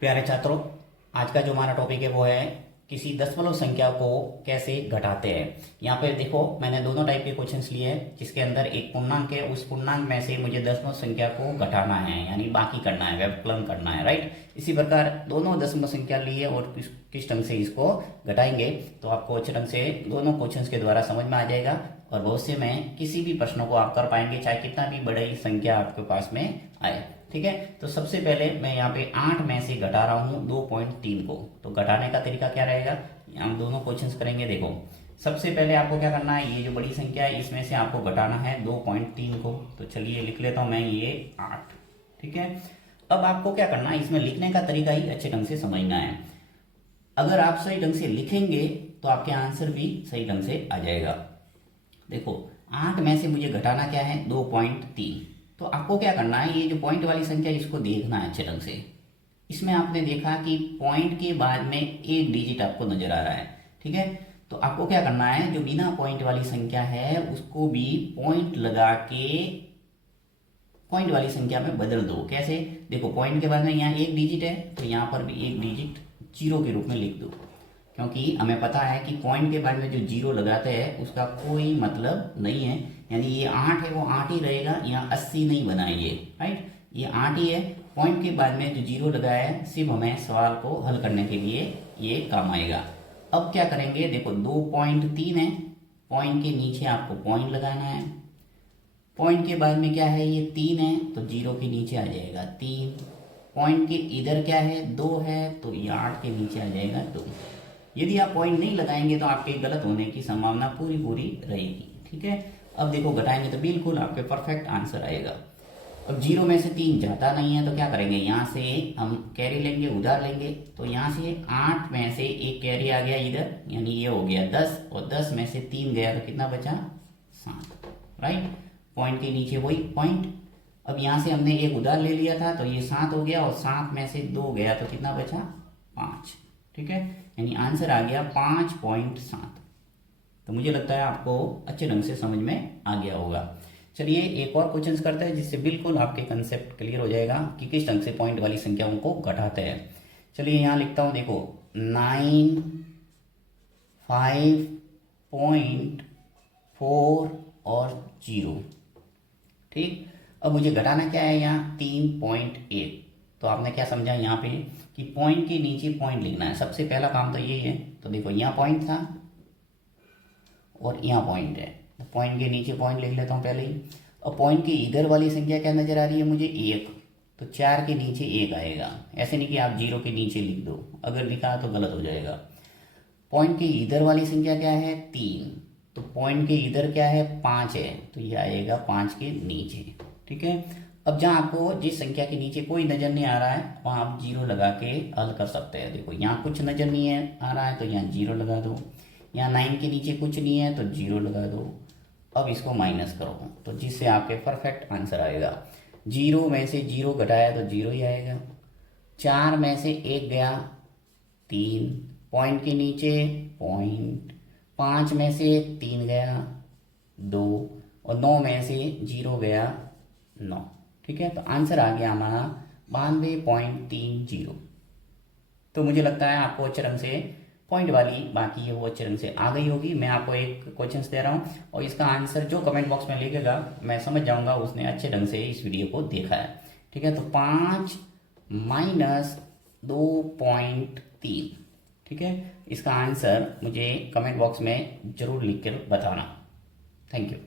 प्यारे छात्रों, आज का जो हमारा टॉपिक है वो है किसी दशमलव संख्या को कैसे घटाते हैं। यहाँ पे देखो, मैंने दोनों टाइप के क्वेश्चंस लिए हैं जिसके अंदर एक पूर्णांक है, उस पूर्णांक में से मुझे दशमलव संख्या को घटाना है, यानी बाकी करना है, व्यवकलन करना है, राइट। इसी प्रकार दोनों दशमलव संख्या लिए और किस ढंग से इसको घटाएंगे तो आपको अच्छे ढंग से दोनों क्वेश्चंस के द्वारा समझ में आ जाएगा और भविष्य में किसी भी प्रश्नों को आप कर पाएंगे, चाहे कितना भी बड़ी संख्या आपके पास में आए। ठीक है, तो सबसे पहले मैं यहाँ पे 8 में से घटा रहा हूँ 2.3 को। तो घटाने का तरीका क्या रहेगा, हम दोनों क्वेश्चंस करेंगे। देखो, सबसे पहले आपको क्या करना है, ये जो बड़ी संख्या है इसमें से आपको घटाना है 2.3 को। तो चलिए लिख लेता हूँ मैं ये 8। ठीक है, अब आपको क्या करना है, इसमें लिखने का तरीका ही अच्छे ढंग से समझना है। अगर आप सही ढंग से लिखेंगे तो आपके आंसर भी सही ढंग से आ जाएगा। देखो, 8 में से मुझे घटाना क्या है, 2.3। तो आपको क्या करना है, ये जो पॉइंट वाली संख्या इसको देखना है अच्छे ढंग से। इसमें आपने देखा कि पॉइंट के बाद में एक डिजिट आपको नजर आ रहा है। ठीक है, तो आपको क्या करना है, जो बिना पॉइंट वाली संख्या है उसको भी पॉइंट लगा के पॉइंट वाली संख्या में बदल दो। कैसे, देखो पॉइंट के बाद में यहाँ एक डिजिट है तो यहाँ पर भी एक डिजिट जीरो के रूप में लिख दो, क्योंकि हमें पता है कि पॉइंट के बाद में जो जीरो लगाते हैं उसका कोई मतलब नहीं है, यानी ये 8 है वो 8 ही रहेगा, यहाँ 80 नहीं बनाएंगे, राइट। ये 8 ही है, पॉइंट के बाद में जो जीरो लगाया है सिर्फ हमें सवाल को हल करने के लिए ये काम आएगा। अब क्या करेंगे, देखो 2.3 है, पॉइंट के नीचे आपको पॉइंट लगाना है। पॉइंट के बाद में क्या है, ये 3 है तो जीरो के नीचे आ जाएगा 3। पॉइंट के इधर क्या है, 2 है तो ये 8 के नीचे आ जाएगा 2। यदि आप पॉइंट नहीं लगाएंगे तो आपके गलत होने की संभावना पूरी पूरी रहेगी। ठीक है, अब देखो घटाएंगे तो बिल्कुल आपके परफेक्ट आंसर आएगा। अब 0 में से 3 जाता नहीं है तो क्या करेंगे, यहाँ से हम कैरी लेंगे, उधार लेंगे। तो यहाँ से 8 में से एक कैरी आ गया इधर, यानी ये हो गया 10, और 10 में से 3 गया तो कितना बचा, 7, राइट। पॉइंट के नीचे वही पॉइंट। अब यहाँ से हमने एक उधार ले लिया था तो ये 7 हो गया, और 7 में से 2 गया तो कितना बचा, 5। ठीक है, यानी आंसर आ गया 5.7। तो मुझे लगता है आपको अच्छे ढंग से समझ में आ गया होगा। चलिए एक और क्वेश्चन करते हैं जिससे बिल्कुल आपके कंसेप्ट क्लियर हो जाएगा कि किस ढंग से पॉइंट वाली संख्याओं को घटाते हैं। चलिए यहाँ लिखता हूँ, देखो 9, 5.4 और 0। ठीक, अब मुझे घटाना क्या है, यहाँ 3.1। तो आपने क्या समझा यहाँ पे कि पॉइंट के नीचे पॉइंट लिखना है, सबसे पहला काम तो यही है। तो देखो यहाँ पॉइंट था और यहाँ पॉइंट है, तो पॉइंट के नीचे पॉइंट लिख लेता हूँ पहले ही। और पॉइंट के इधर वाली संख्या क्या नजर आ रही है मुझे, 1। तो 4 के नीचे 1 आएगा। ऐसे नहीं कि आप 0 के नीचे लिख दो, अगर लिखा तो गलत हो जाएगा। पॉइंट के इधर वाली संख्या क्या है, 3। तो पॉइंट के इधर क्या है, 5 है, तो ये आएगा 5 के नीचे। ठीक है, अब जहाँ आपको जिस संख्या के नीचे कोई नज़र नहीं आ रहा है वहाँ आप 0 लगा के हल कर सकते हैं। देखो यहाँ कुछ नज़र नहीं है आ रहा है तो यहाँ 0 लगा दो, यहाँ 9 के नीचे कुछ नहीं है तो 0 लगा दो। अब इसको माइनस करो तो जिससे आपके परफेक्ट आंसर आएगा। 0 में से 0 घटाया तो 0 ही आएगा। 4 में से 1 गया 3, पॉइंट के नीचे पॉइंट। 5 में से 3 गया 2, और 9 में से 0 गया 9। ठीक है, तो आंसर आ गया हमारा 92.30। तो मुझे लगता है आपको अच्छे ढंग से पॉइंट वाली बाकी है वो अच्छे ढंग से आ गई होगी। मैं आपको एक क्वेश्चन दे रहा हूँ और इसका आंसर जो कमेंट बॉक्स में लिखेगा मैं समझ जाऊंगा उसने अच्छे ढंग से इस वीडियो को देखा है। ठीक है, तो 5 माइनस 2.3। ठीक है, इसका आंसर मुझे कमेंट बॉक्स में जरूर लिख कर बताना। Thank you.